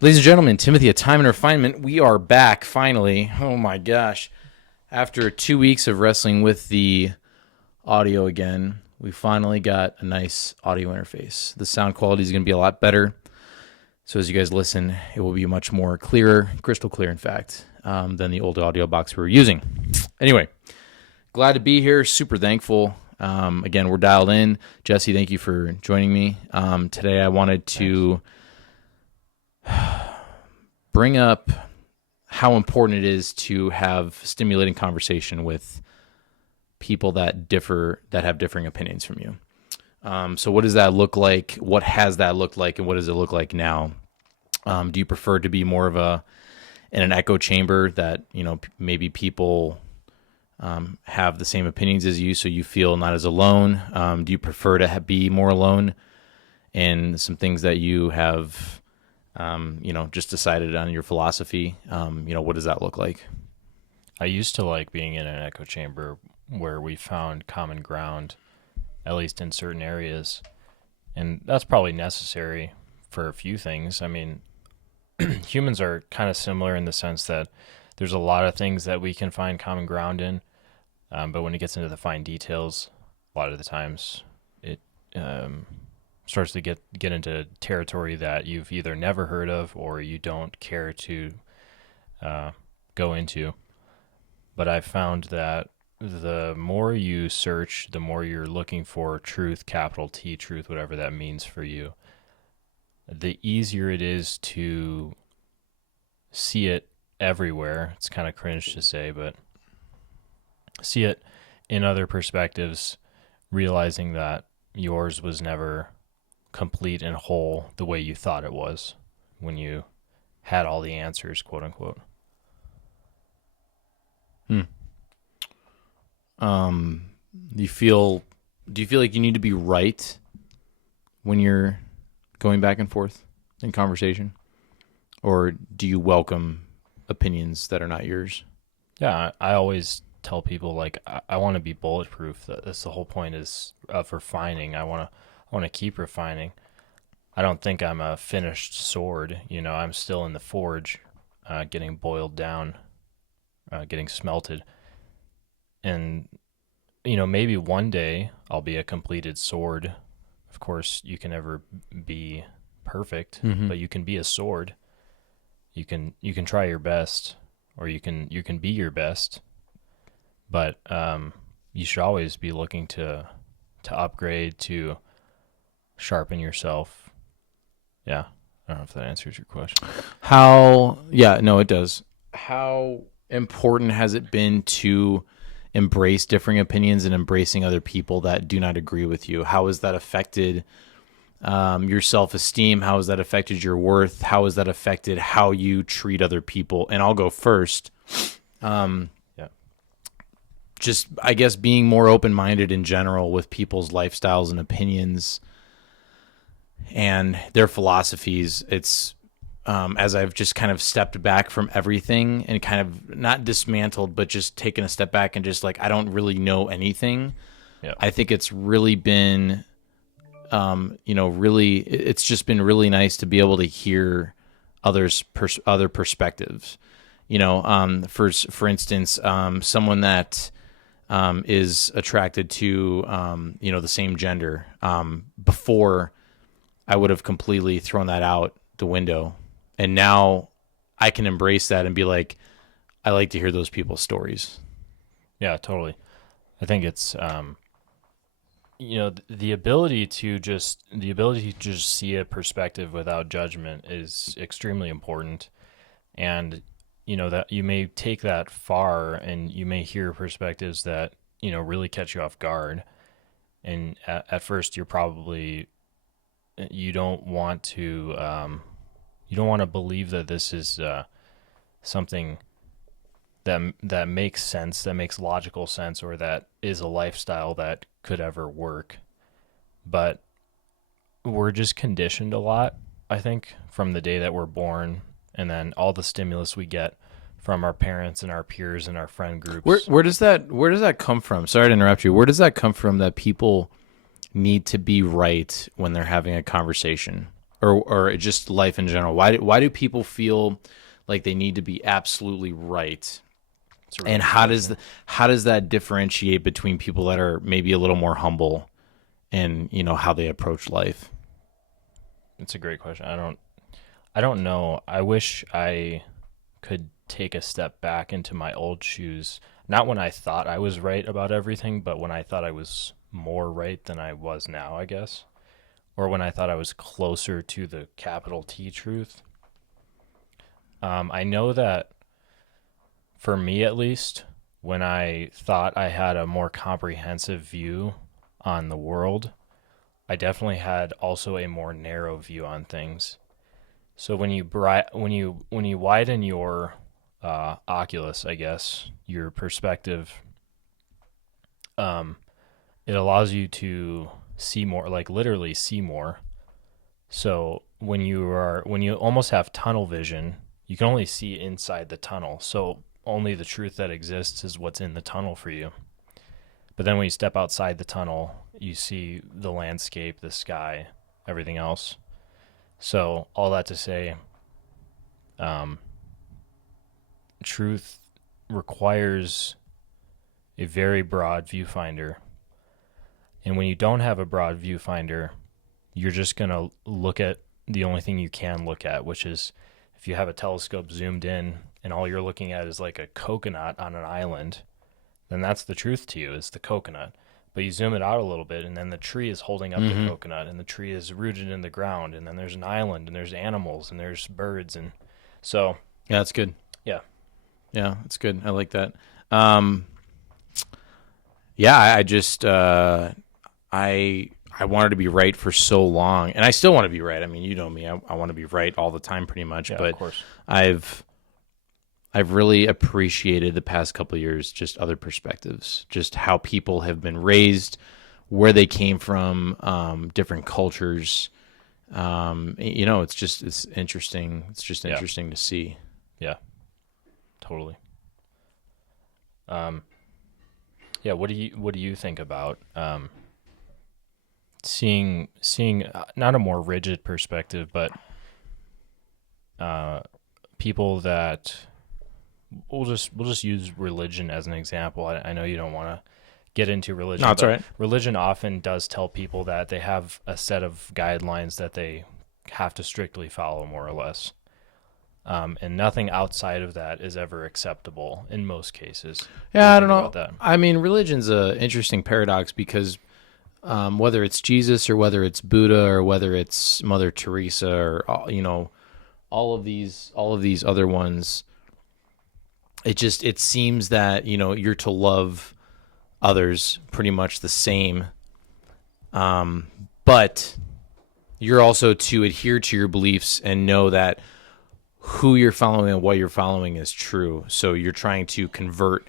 Ladies and gentlemen, Timothy, a time and refinement. We are back finally. Oh my gosh. After 2 weeks of wrestling with the audio again, we finally got a nice audio interface. The sound quality is going to be a lot better. So as you guys listen, it will be much more clearer, crystal clear, in fact, than the old audio box we were using. Anyway, glad to be here. Super thankful. Again, we're dialed in. Jesse, thank you for joining me. Today I wanted to bring up how important it is to have stimulating conversation with people that have differing opinions from you. So what does that look like? What has that looked like, and what does it look like now? Do you prefer to be more of in an echo chamber that, maybe people have the same opinions as you, so you feel not as alone? Do you prefer to be more alone in some things that you have, just decided on your philosophy? What does that look like? I used to like being in an echo chamber where we found common ground, at least in certain areas. And that's probably necessary for a few things. I mean, humans are kind of similar in the sense that there's a lot of things that we can find common ground in. But when it gets into the fine details, a lot of the times it starts to get into territory that you've either never heard of or you don't care to go into. But I found that the more you search, the more you're looking for truth, capital T, truth, whatever that means for you, the easier it is to see it everywhere. It's kind of cringe to say, but see it in other perspectives, realizing that yours was never complete and whole the way you thought it was when you had all the answers, quote unquote. Do you feel like you need to be right when you're going back and forth in conversation? Or do you welcome opinions that are not yours? Yeah, I always tell people like I want to be bulletproof. That's the whole point is of refining. I want to keep refining. I don't think I'm a finished sword. I'm still in the forge, getting boiled down, getting smelted, and maybe one day I'll be a completed sword. Of course, you can never be perfect, but you can be a sword. You can try your best, or you can be your best. But you should always be looking to upgrade, to sharpen yourself. Yeah, I don't know if that answers your question. Yeah, no, it does. How important has it been to embrace differing opinions and embracing other people that do not agree with you? How has that affected your self-esteem? How has that affected your worth? How has that affected how you treat other people? And I'll go first. Yeah. Just, I guess, being more open-minded in general with people's lifestyles and opinions and their philosophies. It's as I've just kind of stepped back from everything and kind of not dismantled, but just taken a step back and just like, I don't really know anything. Yeah. I think it's really been, it's just been really nice to be able to hear other perspectives. For instance, someone that is attracted to, the same gender. Before, I would have completely thrown that out the window. And now I can embrace that and be like, I like to hear those people's stories. Yeah, totally. I think it's the ability to just see a perspective without judgment is extremely important. And that you may take that far and you may hear perspectives that really catch you off guard. And at first you don't want to believe that this is something that makes sense, that makes logical sense, or that is a lifestyle that could ever work. But we're just conditioned a lot, I think, from the day that we're born, and then all the stimulus we get from our parents and our peers and our friend groups. Where does that come from? Sorry to interrupt you. Where does that come from that people need to be right when they're having a conversation? or just life in general? Why do people feel like they need to be absolutely right? It's a really And good how question. does that differentiate between people that are maybe a little more humble and how they approach life? It's a great question. I don't know. I wish I could take a step back into my old shoes. Not when I thought I was right about everything, but when I thought I was more right than I was now, I guess. Or when I thought I was closer to the capital T truth. I know that for me at least, when I thought I had a more comprehensive view on the world, I definitely had also a more narrow view on things. So when you widen your oculus, I guess your perspective, um, it allows you to see more, like literally see more. So when you almost have tunnel vision, you can only see inside the tunnel. So only the truth that exists is what's in the tunnel for you. But then when you step outside the tunnel, you see the landscape, the sky, everything else. So all that to say, um, truth requires a very broad viewfinder. And when you don't have a broad viewfinder, you're just going to look at the only thing you can look at, which is if you have a telescope zoomed in and all you're looking at is like a coconut on an island, then that's the truth to you, is the coconut. But you zoom it out a little bit, and then the tree is holding up the Mm-hmm. coconut, and the tree is rooted in the ground, and then there's an island, and there's animals, and there's birds, and so Yeah, that's good. yeah, Yeah, that's good. I like that. Um, yeah, I just I wanted to be right for so long, and I still want to be right. I mean, you know me. I want to be right all the time, pretty much. yeah, of But course, I've I've really appreciated the past couple of years just other perspectives, just how people have been raised, where they came from, different cultures. It's interesting. It's just yeah, interesting to see. yeah, totally. Um, yeah, what do you think about seeing not a more rigid perspective, but uh, people that we'll just use religion as an example. I know you don't want to get into No, religion, it's all but right. religion often does tell people that they have a set of guidelines that they have to strictly follow, more or less. And nothing outside of that is ever acceptable in most cases. What do you Yeah, I don't think about know. that? I mean, religion's a interesting paradox because whether it's Jesus or whether it's Buddha or whether it's Mother Teresa or all of these other ones, it seems that you're to love others pretty much the same, but you're also to adhere to your beliefs and know that who you're following and what you're following is true. So you're trying to convert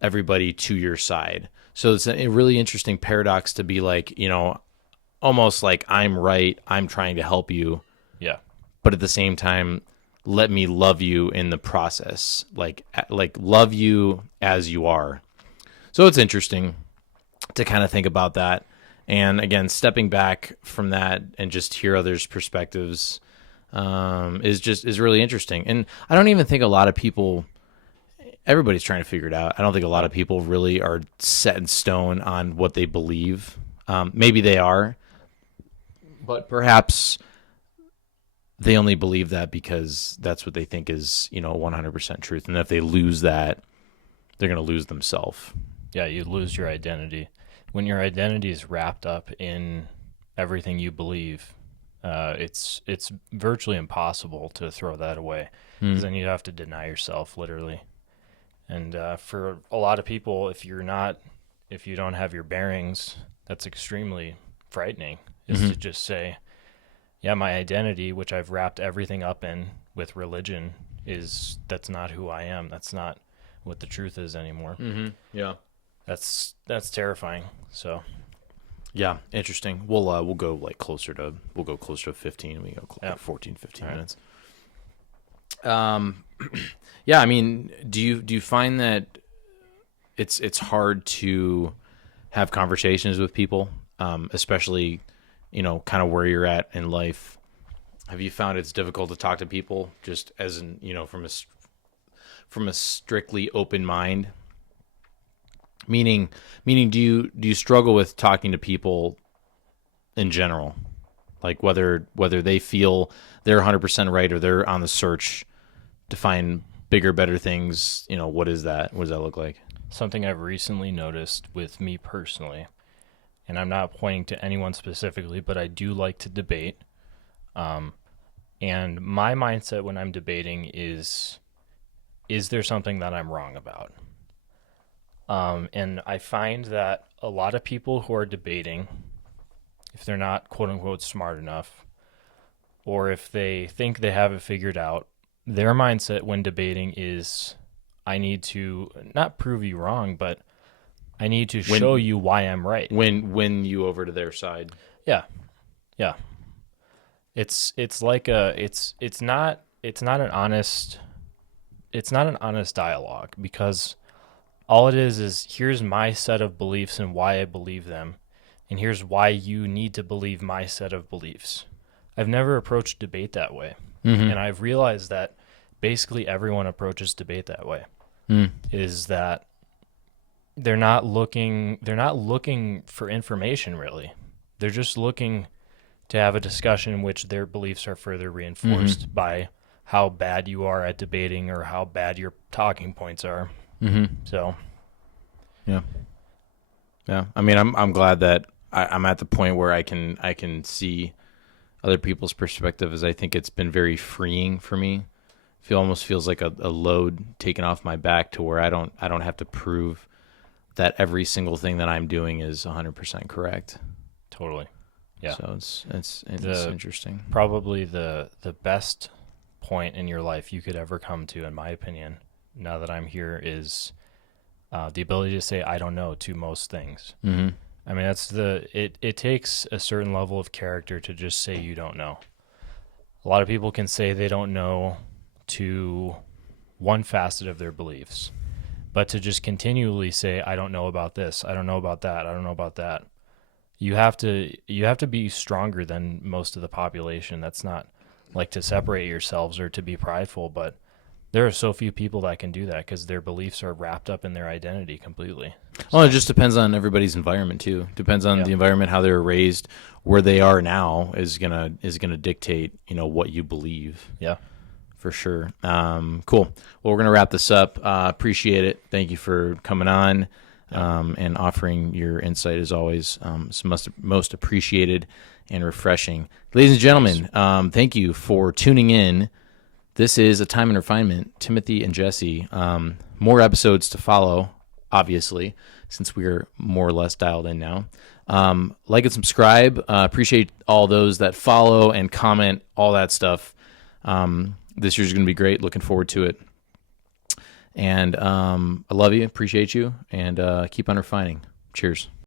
everybody to your side. So it's a really interesting paradox to be like, almost like I'm right, I'm trying to help you, Yeah, but at the same time, let me love you in the process. Like love you as you are. So it's interesting to kind of think about that. And again, stepping back from that and just hear others' perspectives is really interesting. And I don't even think a lot of people. Everybody's trying to figure it out. I don't think a lot yeah, of people really are set in stone on what they believe. Maybe they are, but perhaps they only believe that because that's what they think is 100% truth. And if they lose that, they're going to lose themselves. yeah. You lose your identity when your identity is wrapped up in everything you believe. It's virtually impossible to throw that away because Mm. then you'd have to deny yourself literally. And for a lot of people, if you don't have your bearings, that's extremely frightening. Is Hmm. to just say, yeah, my identity, which I've wrapped everything up in with religion, that's not who I am. That's not what the truth is anymore. Hmm. Yeah. That's terrifying. So Yeah. Interesting. We'll go closer to 15. We go yeah, like 14, all 15 right. minutes. Um, yeah. I mean, do you find that it's hard to have conversations with people, especially kind of where you're at in life. Have you found it's difficult to talk to people just as in, from a strictly open mind? Meaning, do you struggle with talking to people in general, like whether they feel they're 100% right or they're on the search to find bigger, better things? What is that? What does that look like? Something I've recently noticed with me personally, and I'm not pointing to anyone specifically, but I do like to debate. And my mindset when I'm debating is there something that I'm wrong about? And I find that a lot of people who are debating, if they're not quote unquote smart enough, or if they think they have it figured out, their mindset when debating is, I need to not prove you wrong, but I need to show you why I'm right. Win you over to their side. Yeah. Yeah. It's like it's not an honest dialogue, because all it is here's my set of beliefs and why I believe them, and here's why you need to believe my set of beliefs. I've never approached debate that way. Mm-hmm. And I've realized that basically everyone approaches debate that way. Is that they're not looking for information really. They're just looking to have a discussion in which their beliefs are further reinforced by how bad you are at debating or how bad your talking points are. So, yeah. I mean, I'm glad that I'm at the point where I can see other people's perspective, as I think it's been very freeing for me. It almost feels like a load taken off my back, to where I don't have to prove that every single thing that I'm doing is 100% correct. Totally. Yeah. So it's interesting. Probably the best point in your life you could ever come to, in my opinion, now that I'm here, is the ability to say I don't know to most things. Mm-hmm. I mean, it takes a certain level of character to just say you don't know. A lot of people can say they don't know to one facet of their beliefs, but to just continually say I don't know about this, I don't know about that, I don't know about that, you have to be stronger than most of the population. That's not like to separate yourselves or to be prideful, but there are so few people that can do that because their beliefs are wrapped up in their identity completely. Well, it just depends on everybody's environment too. Depends on the environment, how they were raised, where they are now is gonna dictate what you believe. Yeah, for sure. Cool. Well, we're gonna wrap this up. Appreciate it. Thank you for coming on and offering your insight as always. It's most appreciated and refreshing, ladies and gentlemen. Thank you for tuning in. This is A Time in Refinement, Timothy and Jesse. More episodes to follow, obviously, since we're more or less dialed in now. Like and subscribe. Appreciate all those that follow and comment, all that stuff. This year's going to be great. Looking forward to it. And I love you, appreciate you, and keep on refining. Cheers.